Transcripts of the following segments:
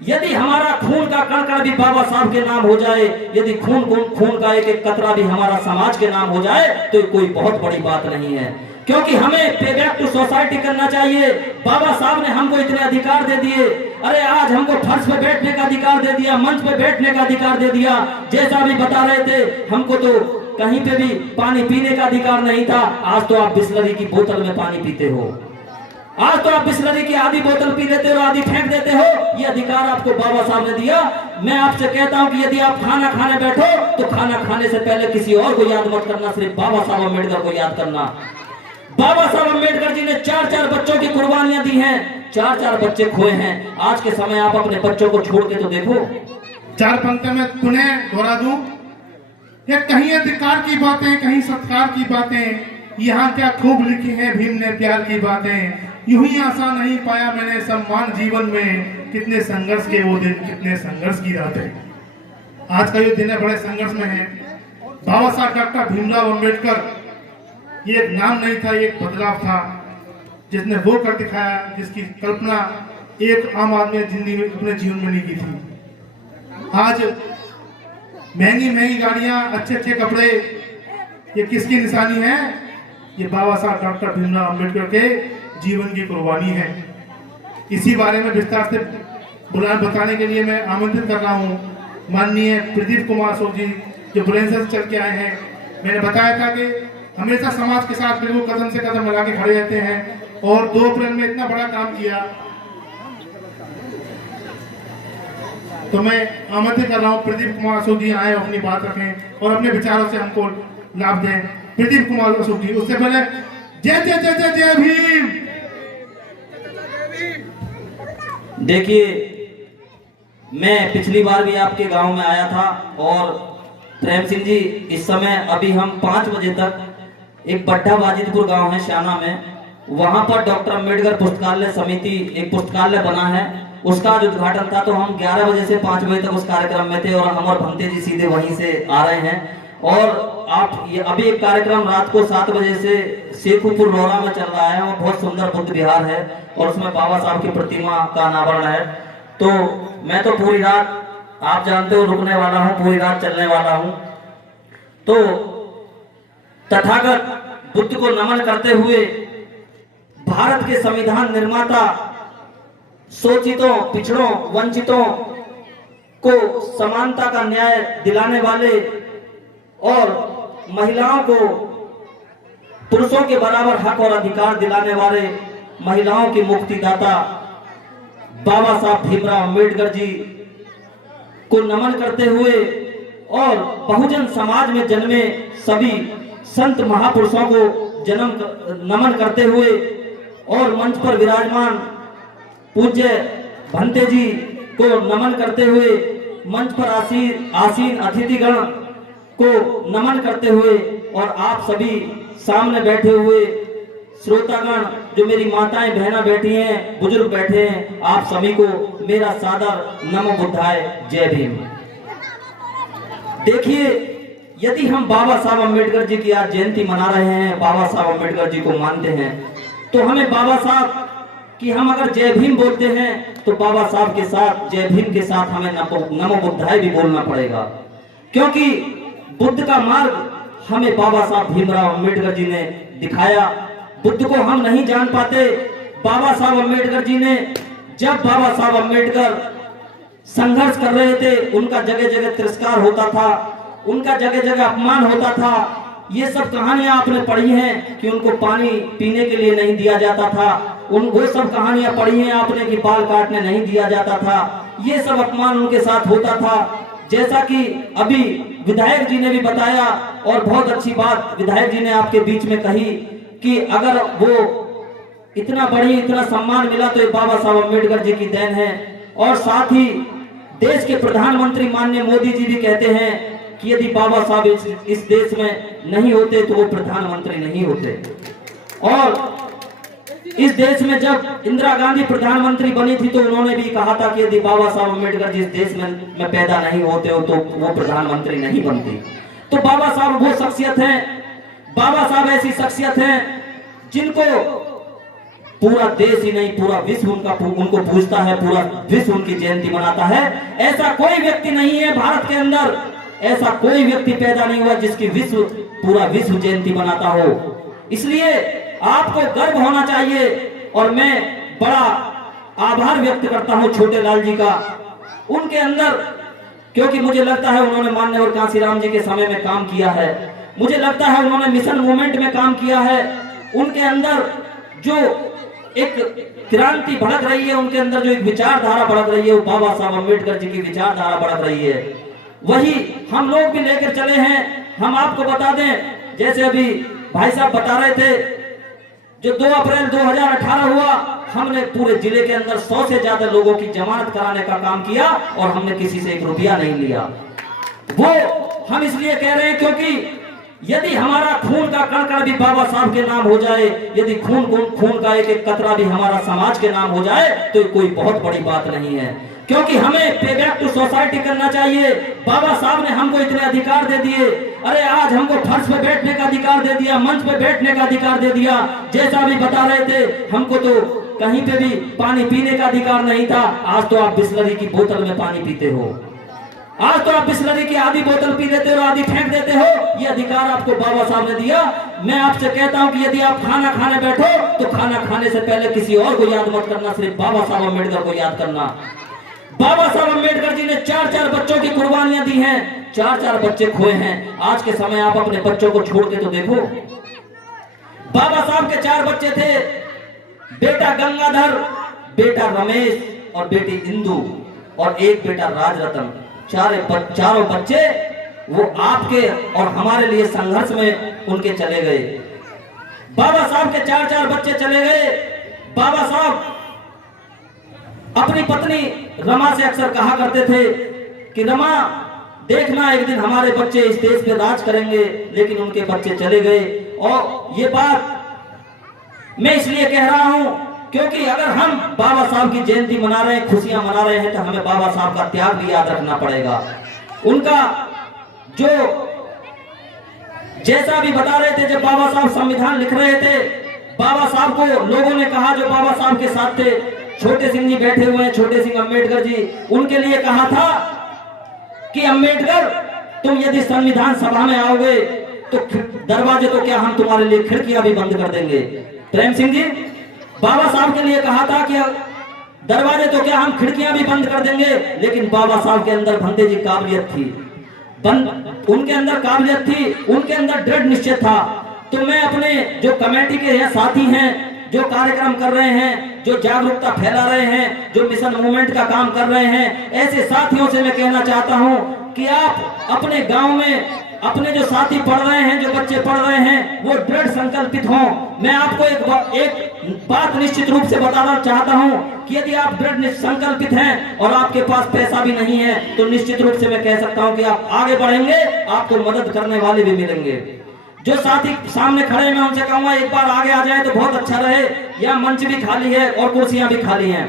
यदि हमारा खून का कण कण भी बाबा साहब के नाम हो जाए, यदि खून का एक एक कतरा भी हमारा समाज के नाम हो जाए, तो कोई बहुत बड़ी बात नहीं है। क्योंकि हमें पे बैक टू सोसाइटी करना चाहिए। बाबा साहब ने हमको इतने अधिकार दे दिए। अरे आज हमको फर्श पे बैठने का अधिकार दे दिया, मंच पे बैठने का अधिकार दे दिया। जैसा भी बता रहे थे, हमको तो कहीं पे भी पानी पीने का अधिकार नहीं था। आज तो आप बिस्लरी की बोतल में पानी पीते हो, आज तो आप बिस्लरी की आधी बोतल पी लेते हो, आधी फेंक देते हो। ये अधिकार आपको बाबा साहब ने दिया। मैं आपसे कहता हूं कि यदि आप खाना खाने बैठो तो खाना खाने से पहले किसी और को याद मत करना, सिर्फ बाबा साहब अम्बेडकर को याद करना। बाबा साहब अम्बेडकर जी ने 4-4 बच्चों की कुर्बानियां दी हैं, 4-4 बच्चे खोए हैं। आज के समय आप अपने बच्चों को छोड़ के तो देखो। 4 पंक्ति में पुनः दोहरा दूं, ये कहीं अधिकार की बातें, कहीं सत्कार की बातें, यहाँ क्या खूब लिखी है भीम ने प्यार की बातें। यूं ही आसान नहीं पाया मैंने सम्मान जीवन में, कितने संघर्ष के वो दिन, कितने संघर्ष की रातें। आज का ये दिन है, बड़े संघर्ष में है। बाबा साहब डॉक्टर भीमराव अम्बेडकर, ये एक नाम नहीं था, ये एक बदलाव था, जिसने वो कर दिखाया जिसकी कल्पना एक आम आदमी ने जिंदगी में, अपने जीवन में नहीं की थी। आज महंगी महंगी गाड़ियां, अच्छे अच्छे कपड़े, ये किसकी निशानी है? ये बाबा साहब डॉक्टर भीमराव अम्बेडकर के जीवन की कुर्बानी है। इसी बारे में विस्तार से बताने के लिए मैं आमंत्रित कर रहा हूँ माननीय प्रदीप कुमार अशोक जी, जो बुलंदशहर से चल के आए हैं। मैंने बताया था कि हमेशा समाज के साथ बिल्कुल कदम से कदम मिला के खड़े रहते हैं, और 2 अप्रैल में इतना बड़ा काम किया। तो मैं आमंत्रित कर रहा हूँ प्रदीप कुमार अशोक जी आए, अपनी बात रखें और अपने विचारों से हमको लाभ दें। प्रदीप कुमार अशोक जी, उससे पहले जय जय जय जय जय भीम। देखिए, मैं पिछली बार भी आपके गांव में आया था, और प्रेम सिंह जी, इस समय अभी हम 5 बजे तक एक बड्ढा बाजिदपुर गांव है श्याना में, वहां पर डॉक्टर अम्बेडकर पुस्तकालय समिति एक पुस्तकालय बना है, उसका आज उद्घाटन था। तो हम 11 बजे से 5 बजे तक उस कार्यक्रम में थे, और हम और भंते जी सीधे वहीं से आ रहे हैं। और आप ये अभी एक कार्यक्रम रात को 7 बजे से शेखुपुर रोहरा में चल रहा है, और बहुत सुंदर बुद्ध विहार है, और उसमें बाबा साहब की प्रतिमा का अनावरण है। तो मैं तो पूरी रात, आप जानते हो, रुकने वाला हूँ, पूरी रात चलने वाला हूँ। तो तथागत बुद्ध को नमन करते हुए, भारत के संविधान निर्माता, शोषितों, पिछड़ों, वंचितों को समानता का न्याय दिलाने वाले और महिलाओं को पुरुषों के बराबर हक और अधिकार दिलाने वाले, महिलाओं की मुक्तिदाता बाबा साहब भीमराव अम्बेडकर जी को नमन करते हुए, और बहुजन समाज में जन्मे सभी संत महापुरुषों को नमन करते हुए, और मंच पर विराजमान पूज्य भंते जी को नमन करते हुए, मंच पर आसीन अतिथिगण को नमन करते हुए, और आप सभी सामने बैठे हुए श्रोतागण, जो मेरी माताएं बहना बैठी हैं, बुजुर्ग बैठे हैं, आप सभी को मेरा सादर नमो बुद्धाय, जय भीम। देखिए, यदि हम बाबा साहब अम्बेडकर जी की आज जयंती मना रहे हैं, बाबा साहब अम्बेडकर जी को मानते हैं, तो हमें बाबा साहब कि हम अगर जय भीम बोलते हैं तो बाबा साहब के साथ, जय भीम के साथ हमें नमो बुद्धाय भी बोलना पड़ेगा। क्योंकि बुद्ध का मार्ग हमें बाबा साहब भीमराव अम्बेडकर जी ने दिखाया। बुद्ध को हम नहीं जान पाते, बाबा साहब अम्बेडकर जी ने, जब बाबा साहब अम्बेडकर संघर्ष कर रहे थे, उनका जगह जगह तिरस्कार होता था, उनका जगह जगह अपमान होता था। ये सब कहानियां आपने पढ़ी हैं कि उनको पानी पीने के लिए नहीं दिया जाता था, वो सब कहानियां पढ़ी हैं आपने कि बाल काटने नहीं दिया जाता था। ये सब अपमान उनके साथ होता था। जैसा कि अभी विधायक जी ने भी बताया, और बहुत अच्छी बात विधायक जी ने आपके बीच में कही कि अगर वो इतना सम्मान मिला तो ये बाबा साहब अम्बेडकर जी की देन है। और साथ ही देश के प्रधानमंत्री माननीय मोदी जी भी कहते हैं कि यदि बाबा साहब इस देश में नहीं होते तो वो प्रधानमंत्री नहीं होते। और इस देश में जब इंदिरा गांधी प्रधानमंत्री बनी थी तो उन्होंने भी कहा था कि यदि बाबा साहब अम्बेडकर जी इस देश में पैदा नहीं होते हो तो वो प्रधानमंत्री नहीं बनती। तो बाबा साहब वो शख्सियत हैं, बाबा साहब ऐसी शख्सियत हैं जिनको पूरा देश ही नहीं पूरा विश्व उनको पूजता है, पूरा विश्व उनकी जयंती मनाता है। ऐसा कोई व्यक्ति नहीं है भारत के अंदर, ऐसा कोई व्यक्ति पैदा नहीं हुआ जिसकी पूरा विश्व जयंती मनाता हो। इसलिए आपको गर्व होना चाहिए और मैं बड़ा आभार व्यक्त करता हूं छोटे लाल जी का, उनके अंदर, क्योंकि मुझे लगता है उन्होंने माननीय कांशीराम जी के समय में काम किया है, मुझे लगता है उन्होंने मिशन मूवमेंट में काम किया है। उनके अंदर जो एक क्रांति भड़क रही है, उनके अंदर जो एक विचारधारा भड़क रही है, वो बाबा साहब अम्बेडकर जी की विचारधारा भड़क रही है, वही हम लोग भी लेकर चले हैं। हम आपको बता दें, जैसे अभी भाई साहब बता रहे थे, जो 2 अप्रैल 2018 हुआ, हमने पूरे जिले के अंदर 100 से ज्यादा लोगों की जमानत कराने का काम किया और हमने किसी से 1 रुपया नहीं लिया। वो हम इसलिए कह रहे हैं क्योंकि यदि हमारा खून का कण भी बाबा साहब के नाम हो जाए, यदि खून का एक कतरा भी हमारा समाज के नाम हो जाए, तो कोई बहुत बड़ी बात नहीं है, क्योंकि हमें पे बैक टू सोसाइटी करना चाहिए। बाबा साहब ने हमको इतने अधिकार दे दिए, अरे आज हमको फर्श पे बैठने का अधिकार दे दिया, मंच पे बैठने का अधिकार दे दिया। जैसा भी बता रहे थे, हमको तो कहीं पे भी पानी पीने का अधिकार नहीं था, आज तो आप बिस्लरी की बोतल में पानी पीते हो, आज तो आप बिस्लरी की आधी बोतल पी लेते हो, आधी फेंक देते हो। ये अधिकार आपको बाबा साहब ने दिया। मैं आपसे कहता हूं कि यदि आप खाना खाने बैठो तो खाना खाने से पहले किसी और को याद मत करना, सिर्फ बाबा साहब अम्बेडकर को याद करना। बाबा साहब अम्बेडकर जी ने 4-4 बच्चों की कुर्बानियां दी हैं, 4-4 बच्चे खोए हैं। आज के समय आप अपने बच्चों को छोड़ के तो देखो। बाबा साहब के 4 बच्चे थे, बेटा गंगाधर, बेटा रमेश और बेटी इंदु और एक बेटा राजरतन। चारों बच्चे वो आपके और हमारे लिए संघर्ष में उनके चले गए। बाबा साहब के 4-4 बच्चे चले गए। बाबा साहब अपनी पत्नी रमा से अक्सर कहा करते थे कि रमा देखना, एक दिन हमारे बच्चे इस देश पे राज करेंगे, लेकिन उनके बच्चे चले गए। और ये बात मैं इसलिए कह रहा हूं क्योंकि अगर हम बाबा साहब की जयंती मना रहे हैं, खुशियां मना रहे हैं, तो हमें बाबा साहब का त्याग भी याद रखना पड़ेगा। उनका जो जैसा भी बता रहे थे, जब बाबा साहब संविधान लिख रहे थे, बाबा साहब को लोगों ने कहा, जो बाबा साहब के साथ थे, छोटे सिंह जी बैठे हुए हैं, छोटे सिंह अम्बेडकर जी, उनके लिए कहा था कि अम्बेडकर तुम यदि संविधान सभा में आओगे तो दरवाजे तो क्या, हम तुम्हारे लिए खिड़कियां भी बंद कर देंगे। प्रेम सिंह जी बाबा साहब के लिए कहा था कि दरवाजे तो क्या, हम खिड़कियां भी बंद कर देंगे। लेकिन बाबा साहब के अंदर भंते जी काबिलियत थी, उनके अंदर काबिलियत थी, उनके अंदर दृढ़ निश्चय था। तो मैं अपने जो कमेटी के हैं साथी हैं, जो कार्यक्रम कर रहे हैं, जो जागरूकता फैला रहे हैं, जो मिशन मूवमेंट का काम कर रहे हैं, ऐसे साथियों से मैं कहना चाहता हूं कि आप अपने गांव में अपने जो साथी पढ़ रहे हैं, जो बच्चे पढ़ रहे हैं, वो दृढ़ संकल्पित हों। मैं आपको एक बात निश्चित रूप से बताना चाहता हूं कि यदि आप दृढ़ संकल्पित हैं और आपके पास पैसा भी नहीं है, तो निश्चित रूप से मैं कह सकता हूं कि आप आगे बढ़ेंगे, आपको मदद करने वाले भी मिलेंगे। जो साथी सामने खड़े हैं, मैं उनसे कहूंगा एक बार आगे आ जाए तो बहुत अच्छा रहे। यह मंच भी खाली है और कुर्सियां भी खाली हैं।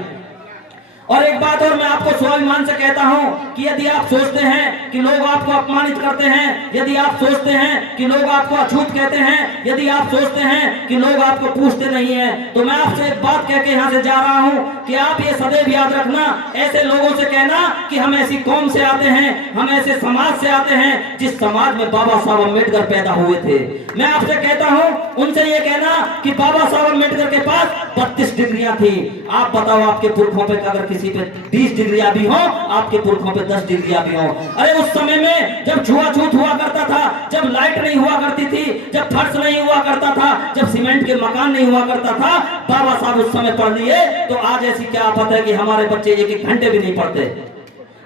और एक बात और मैं आपको स्वाभिमान से कहता हूं कि यदि आप सोचते हैं कि लोग आपको अपमानित करते हैं, यदि आप सोचते हैं कि लोग आपको अछूत कहते हैं, यदि आप सोचते हैं कि लोग आपको पूछते नहीं हैं, तो मैं आपसे एक बात कह के यहां से जा रहा हूं कि आप ये सदैव याद रखना, ऐसे लोगों से कहना कि हम ऐसी कौम से आते हैं, हम ऐसे समाज से आते हैं जिस समाज में बाबा साहब अम्बेडकर पैदा हुए थे। मैं आपसे कहता हूं, उनसे ये कहना कि बाबा साहब अम्बेडकर के पास 32 डिग्रियां थी। आप बताओ, आपके पुरखों पे अगर किसी पे 20 डिग्रियां भी हो, आपके पुरखों पे 10 डिग्रियां भी हो। अरे उस समय में जब छुआछूत हुआ करता था, जब लाइट नहीं हुआ करती थी, जब फर्श नहीं हुआ करता था, जब सीमेंट के मकान नहीं हुआ करता था, बाबा साहब उस समय पढ़ लिए। तो आज ऐसी क्या आफत है कि हमारे बच्चे 1-1 घंटे भी नहीं पढ़ते?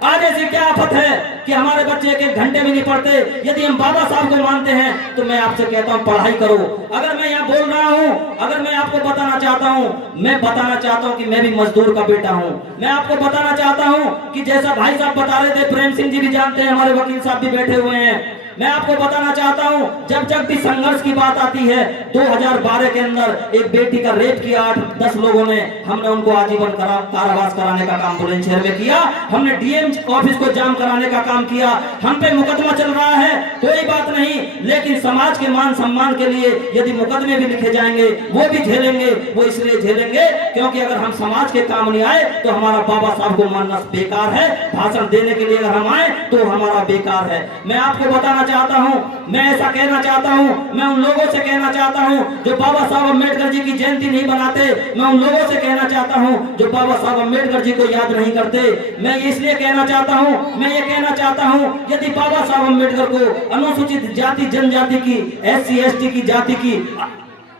आज ऐसी क्या आफत है कि हमारे बच्चे 1-1 घंटे भी नहीं पढ़ते? यदि हम बाबा साहब को मानते हैं तो मैं आपसे कहता हूं, पढ़ाई करो। अगर मैं यहाँ बोल रहा हूं, अगर मैं आपको बताना चाहता हूं, मैं बताना चाहता हूं कि मैं भी मजदूर का बेटा हूं। मैं आपको बताना चाहता हूं कि जैसा भाई साहब बता रहे थे, प्रेम सिंह जी भी जानते हैं, हमारे वकील साहब भी बैठे हुए हैं। मैं आपको बताना चाहता हूं, जब जब भी संघर्ष की बात आती है, 2012 के अंदर एक बेटी का रेप किया 8-10 लोगों ने, हमने उनको आजीवन कारावास कराने का काम बुलंदशहर में किया। हमने डीएम ऑफिस को जाम कराने का काम किया। हम पे मुकदमा चल रहा है, कोई बात नहीं, लेकिन समाज के मान सम्मान के लिए यदि मुकदमे भी लिखे जाएंगे वो भी झेलेंगे। वो इसलिए झेलेंगे क्योंकि अगर हम समाज के काम नहीं आए तो हमारा बाबा साहब को मानना बेकार है। भाषण देने के लिए अगर हम आए तो हमारा बेकार है। मैं आपको बताना चाहता हूं, मैं ऐसा कहना चाहता हूं, मैं उन लोगों से कहना चाहता हूं जो बाबा साहब अम्बेडकर जी की जयंती नहीं बनाते। मैं उन लोगों से कहना चाहता हूं जो बाबा साहब अम्बेडकर जी को याद नहीं करते। मैं इसलिए कहना चाहता हूं, मैं ये कहना चाहता हूं, यदि बाबा साहब अम्बेडकर को अनुसूचित जाति जनजाति की, SC ST की जाति की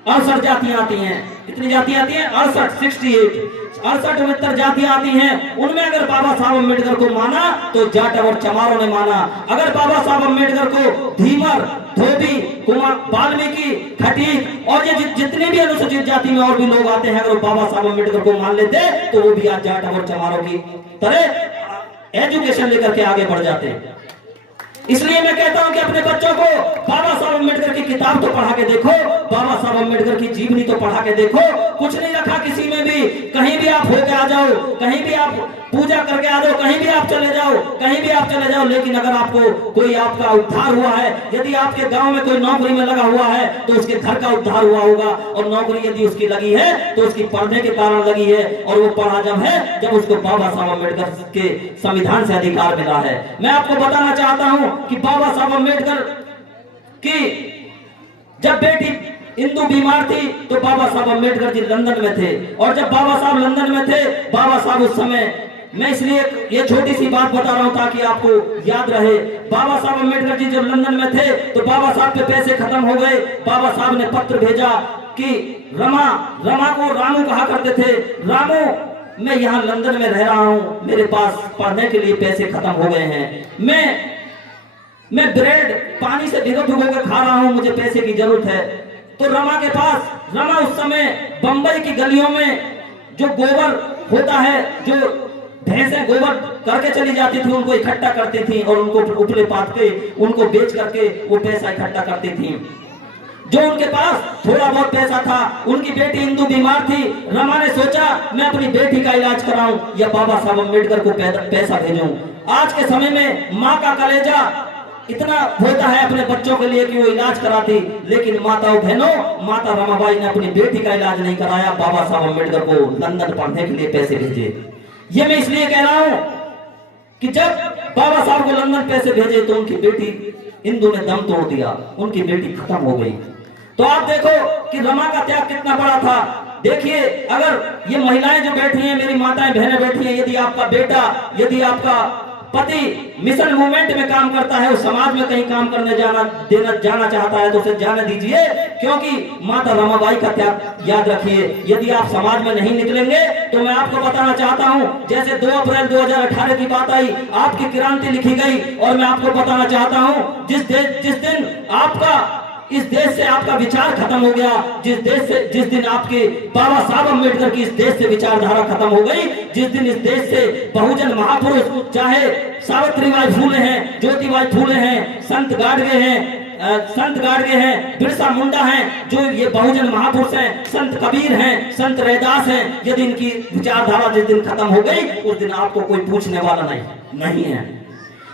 68 जातियां आती हैं, कितनी जातियां आती हैं? 68 जातियां आती हैं। उनमें अगर बाबा साहब अम्बेडकर को माना तो जाट और चमारों ने माना। अगर बाबा साहब अम्बेडकर को धीवर, धोबी, कुमार, वाल्मीकि, खटीक और ये जितनी भी अनुसूचित जाति में और भी लोग आते हैं, अगर बाबा साहब अम्बेडकर को मान लेते तो वो भी आज जाट और चमारों की तरह एजुकेशन लेकर के आगे बढ़ जाते हैं। इसलिए मैं कहता हूं कि अपने बच्चों को बाबा साहब अम्बेडकर की किताब तो पढ़ा के देखो, बाबा साहब अम्बेडकर की जीवनी तो पढ़ा के देखो। कुछ नहीं रखा किसी में भी, कहीं भी आप होके आ जाओ, कहीं भी आप पूजा करके आ जाओ, कहीं भी आप चले जाओ, कहीं भी आप चले जाओ, लेकिन अगर आपको कोई आपका उद्धार हुआ है, यदि आपके गांव में कोई नौकरी में लगा हुआ है तो उसके घर का उद्धार हुआ होगा। और नौकरी यदि उसकी लगी है तो उसकी पढ़ने के कारण लगी है, और वो पढ़ा जब है जब उसको बाबा साहब अम्बेडकर के संविधान से अधिकार मिला है। मैं आपको बताना चाहता हूं कि बाबा साहब अम्बेडकर की जब बेटी इंदु बीमार थी तो बाबा साहब अम्बेडकर जी लंदन में थे, और जब बाबा साहब लंदन में थे, बाबा साहब उस समय, मैं इसलिए ये छोटी सी बात बता रहा हूं ताकि आपको याद रहे, बाबा साहब अम्बेडकर जी जब लंदन में थे तो बाबा साहब के पैसे खत्म हो गए। बाबा साहब ने पत्र भेजा कि रमा को रामू कहा करते थे, रामू मैं यहाँ लंदन में रह रहा हूं, मेरे पास पढ़ने के लिए पैसे खत्म हो गए हैं, मैं ब्रेड पानी से भिगो के खा रहा हूं, मुझे पैसे की जरूरत है। तो रमा के पास, रमा उस समय बंबई की गलियों में जो गोबर होता है, जो भैंसें गोबर करके चली जाती थी, उनको इकट्ठा करती थी और उनको उपले पात के उनको बेच करके वो पैसा इकट्ठा करती थी। जो उनके पास थोड़ा बहुत पैसा था, उनकी बेटी इंदु बीमार थी, रमा ने सोचा मैं अपनी बेटी का इलाज कराऊं या बाबा साहब अम्बेडकर को पैसा भेजूं। आज के समय में माँ का कलेजा इतना होता है अपने बच्चों के लिए कि वो इलाज कराती, लेकिन माताओं बहनों, माता रमाबाई ने अपनी बेटी का इलाज नहीं कराया, बाबा साहब अम्बेडकर को लंदन पढ़ने के लिए पैसे भेजे। ये मैं इसलिए कह रहा हूं कि जब बाबा साहब को लंदन पैसे भेजे तो उनकी बेटी इंदु ने दम तोड़ दिया, उनकी बेटी खत्म हो गई। तो आप देखो कि रमा का त्याग कितना बड़ा था। देखिए, अगर ये महिलाएं जो बैठी हैं, मेरी माताएं बहनें बैठी हैं, यदि आपका बेटा, यदि आपका पति मिशन मूवमेंट में काम करता है, उस समाज में कहीं काम करने जाना चाहता है तो उसे जाने दीजिए, क्योंकि माता रमाबाई का त्याग याद रखिए। यदि आप समाज में नहीं निकलेंगे तो मैं आपको बताना चाहता हूं, जैसे 2 अप्रैल 2018 की बात आई, आपकी क्रांति लिखी गई, और मैं आपको बताना चाहता हूं जिस दिन आपका इस देश से आपका विचार खत्म हो गया, जिस दिन आपके बाबा साहब अम्बेडकर की इस देश से विचारधारा खत्म हो गई, जिस दिन इस देश से बहुजन महापुरुष, चाहे सावित्रीबाई फूले हैं, ज्योतिबाई फूले हैं, संत गाडगे हैं, बिरसा मुंडा हैं, जो ये बहुजन महापुरुष हैं, संत कबीर हैं, संत रैदास हैं, यदि इनकी विचारधारा जिस दिन खत्म हो गई, उस दिन आपको कोई पूछने वाला नहीं है।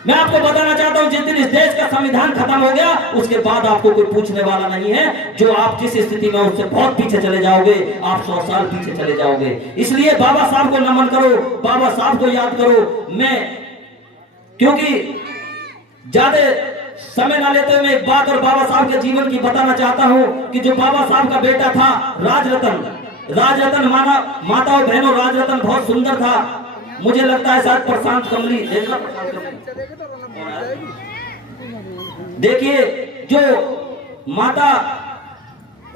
मैं आपको बताना चाहता हूं, जिस दिन इस देश का संविधान खत्म हो गया, उसके बाद आपको कोई पूछने वाला नहीं है। जो आप जिस स्थिति में उससे बहुत पीछे चले जाओगे, आप 100 साल पीछे चले जाओगे। इसलिए बाबा साहब को नमन करो, बाबा साहब को याद करो। मैं क्योंकि ज्यादा समय ना लेते हुए मैं एक बात और बाबा साहब के जीवन की बताना चाहता हूं कि जो बाबा साहब का बेटा था राजरतन, माताओं बहनों, राजरतन बहुत सुंदर था। मुझे लगता है शायद प्रशांत कमली, देखिए जो माता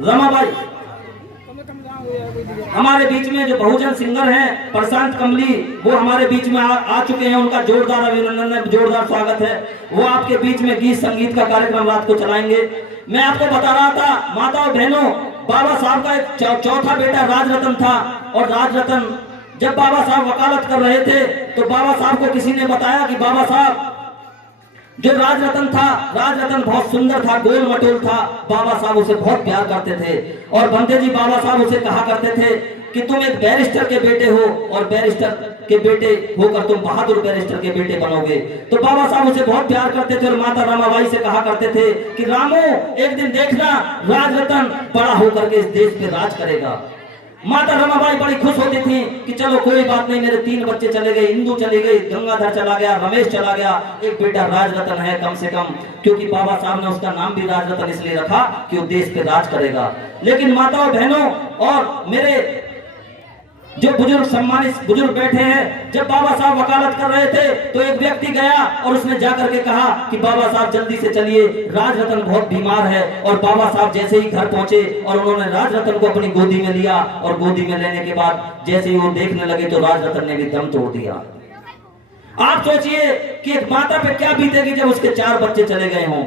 रमाबाई हमारे बीच में, जो बहुजन सिंगर हैं प्रशांत कमली, वो हमारे बीच में आ चुके हैं। उनका जोरदार अभिनंदन, जोरदार स्वागत है। वो आपके बीच में गीत संगीत का कार्यक्रम रात को चलाएंगे। मैं आपको बता रहा था, माताओं बहनों, बाबा साहब का एक चौथा बेटा राजरतन था, और राजरतन जब बाबा साहब वकालत कर रहे थे तो बाबा साहब को किसी ने बताया कि बाबा साहब जो राजरतन था, राजरतन बहुत सुंदर था, गोल मटोल था, बाबा साहब उसे बहुत प्यार करते थे। और बंदे जी बाबा साहब उसे कहा करते थे कि तुम एक बैरिस्टर के बेटे हो और बैरिस्टर के बेटे होकर तुम बहादुर बैरिस्टर के बेटे बनोगे। तो बाबा साहब उसे बहुत प्यार करते थे और माता रमाबाई से कहा करते थे कि रामू एक दिन देखना राजरतन बड़ा होकर के इस देश पे राज करेगा। माता रमाबाई बड़ी खुश होती थी कि चलो कोई बात नहीं, मेरे 3 बच्चे चले गए, इंदू चली गई, गंगाधर चला गया, रमेश चला गया, एक बेटा राजरतन है कम से कम, क्योंकि बाबा साहब ने उसका नाम भी राजरतन इसलिए रखा कि वो देश पे राज करेगा। लेकिन माताओं बहनों और मेरे जो बुजुर्ग सम्मानित बुजुर्ग बैठे हैं, जब बाबा साहब वकालत कर रहे थे तो एक व्यक्ति गया और उसने जाकर के कहा कि बाबा साहब जल्दी से चलिए, राजरतन बहुत बीमार है। और बाबा साहब जैसे ही घर पहुंचे और उन्होंने राजरतन को अपनी गोदी में लिया और गोदी में लेने के बाद जैसे ही वो देखने लगे तो राजरतन ने भी दम तोड़ दिया। आप सोचिए कि एक माता पे क्या बीतेगी जब उसके 4 बच्चे चले गए हों।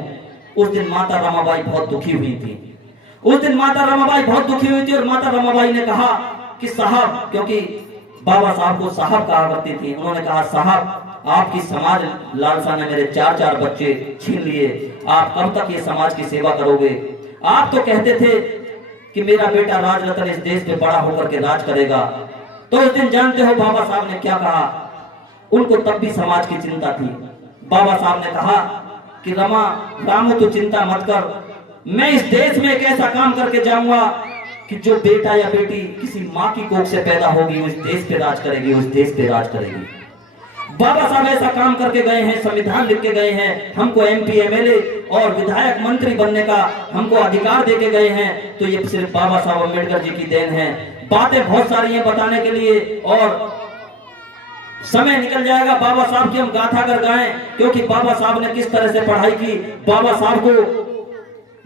उस दिन माता रमाबाई बहुत दुखी हुई थी। उस दिन माता रमाबाई बहुत दुखी हुई थी और माता रमाबाई ने कहा कि साहब, क्योंकि बाबा साहब को साहब कहा करती थी, उन्होंने कहा साहब आपकी समाज लालसा ने मेरे 4 बच्चे छीन लिए, आप कब तक ये समाज की सेवा करोगे? आप तो कहते थे कि मेरा बेटा राजरतन इस देश पे बड़ा होकर के राज करेगा। तो उस दिन जानते हो बाबा साहब ने क्या कहा? उनको तब भी समाज की चिंता थी। बाबा साहब ने कहा कि रामू तू चिंता मत कर, मैं इस देश में एक ऐसा काम करके जाऊंगा कि जो बेटा या बेटी किसी माँ की कोख से पैदा होगी उस देश पे राज करेगी, उस देश पे राज करेगी। बाबा साहब ऐसा काम करके गए हैं, संविधान लिख के गए हैं, हमको MP MLA और विधायक मंत्री बनने का हमको अधिकार दे के गए हैं। तो ये सिर्फ बाबा साहब अम्बेडकर जी की देन है। बातें बहुत सारी हैं बताने के लिए और समय निकल जाएगा। बाबा साहब की हम गाथा अगर गाएं, क्योंकि बाबा साहब ने किस तरह से पढ़ाई की। बाबा साहब को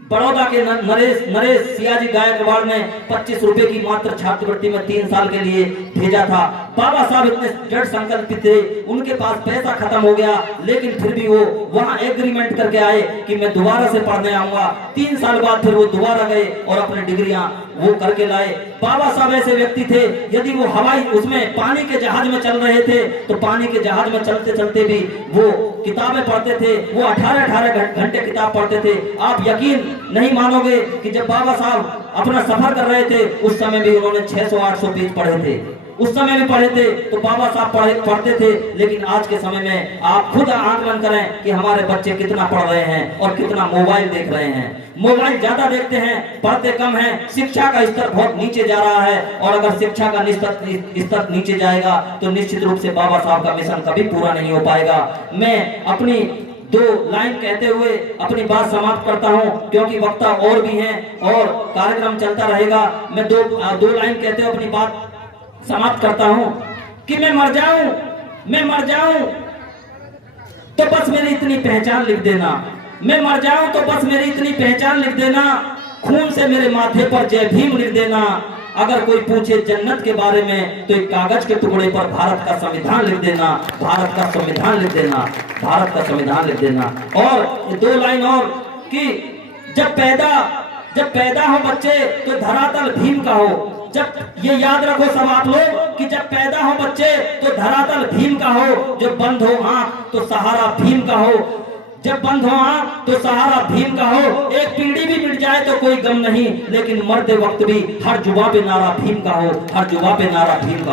बड़ौदा के नरेश सियाजी गायकवाड़ ने 25 रुपए की मात्र छात्रवृत्ति में 3 साल के लिए भेजा था। बाबा साहब इतने दृढ़ संकल्पित थे, उनके पास पैसा खत्म हो गया लेकिन फिर भी वो वहां एग्रीमेंट करके आए कि मैं दोबारा से पढ़ने आऊंगा। 3 साल बाद फिर वो दोबारा गए और अपनी डिग्रियां वो करके लाए। बाबा साहब ऐसे व्यक्ति थे, यदि वो हवाई उसमें पानी के जहाज में चल रहे थे तो पानी के जहाज में चलते चलते भी वो किताबें पढ़ते थे। वो 18 घंटे किताब पढ़ते थे। आप यकीन नहीं मानोगे कि जब बाबा साहब अपना सफर कर रहे थे उस समय भी उन्होंने 600-800 पेज पढ़े थे, उस समय भी पढ़े थे। तो बाबा साहब पढ़ते थे। लेकिन आज के समय में आप खुद आकलन करें कि हमारे बच्चे कितना पढ़ रहे हैं और कितना मोबाइल देख रहे हैं। मोबाइल ज्यादा देखते हैं, पढ़ते कम हैं। शिक्षा का स्तर बहुत नीचे जा रहा है और अगर शिक्षा का स्तर नीचे जाएगा तो निश्चित रूप से बाबा साहब का मिशन कभी पूरा नहीं हो पाएगा। मैं अपनी 2 लाइन कहते हुए अपनी बात समाप्त करता हूं, क्योंकि वक्ता और भी हैं और कार्यक्रम चलता रहेगा। मैं 2 लाइन कहते हुए अपनी बात समाप्त करता हूं कि मैं मर जाऊं तो बस मेरी इतनी पहचान लिख देना। मैं मर जाऊं तो बस मेरी इतनी पहचान लिख देना। खून से मेरे माथे पर जय भीम लिख देना। अगर कोई पूछे जन्नत के बारे में तो एक कागज के टुकड़े पर भारत का संविधान लिख देना, भारत का संविधान लिख देना, भारत का संविधान लिख देना। और ये 2 लाइन और कि जब पैदा हो बच्चे तो धरातल भीम का हो। जब ये याद रखो सब आप लोग कि जब पैदा हो बच्चे तो धरातल भीम का हो। जब बंद हो आंख तो सहारा भीम का हो। जब बंद हो आंख तो सहारा भीम का हो। एक पीढ़ी भी मिट जाए तो कोई गम नहीं, लेकिन मरते वक्त भी हर जुबां पे नारा भीम का हो, हर जुबां पे नारा भीम का हो।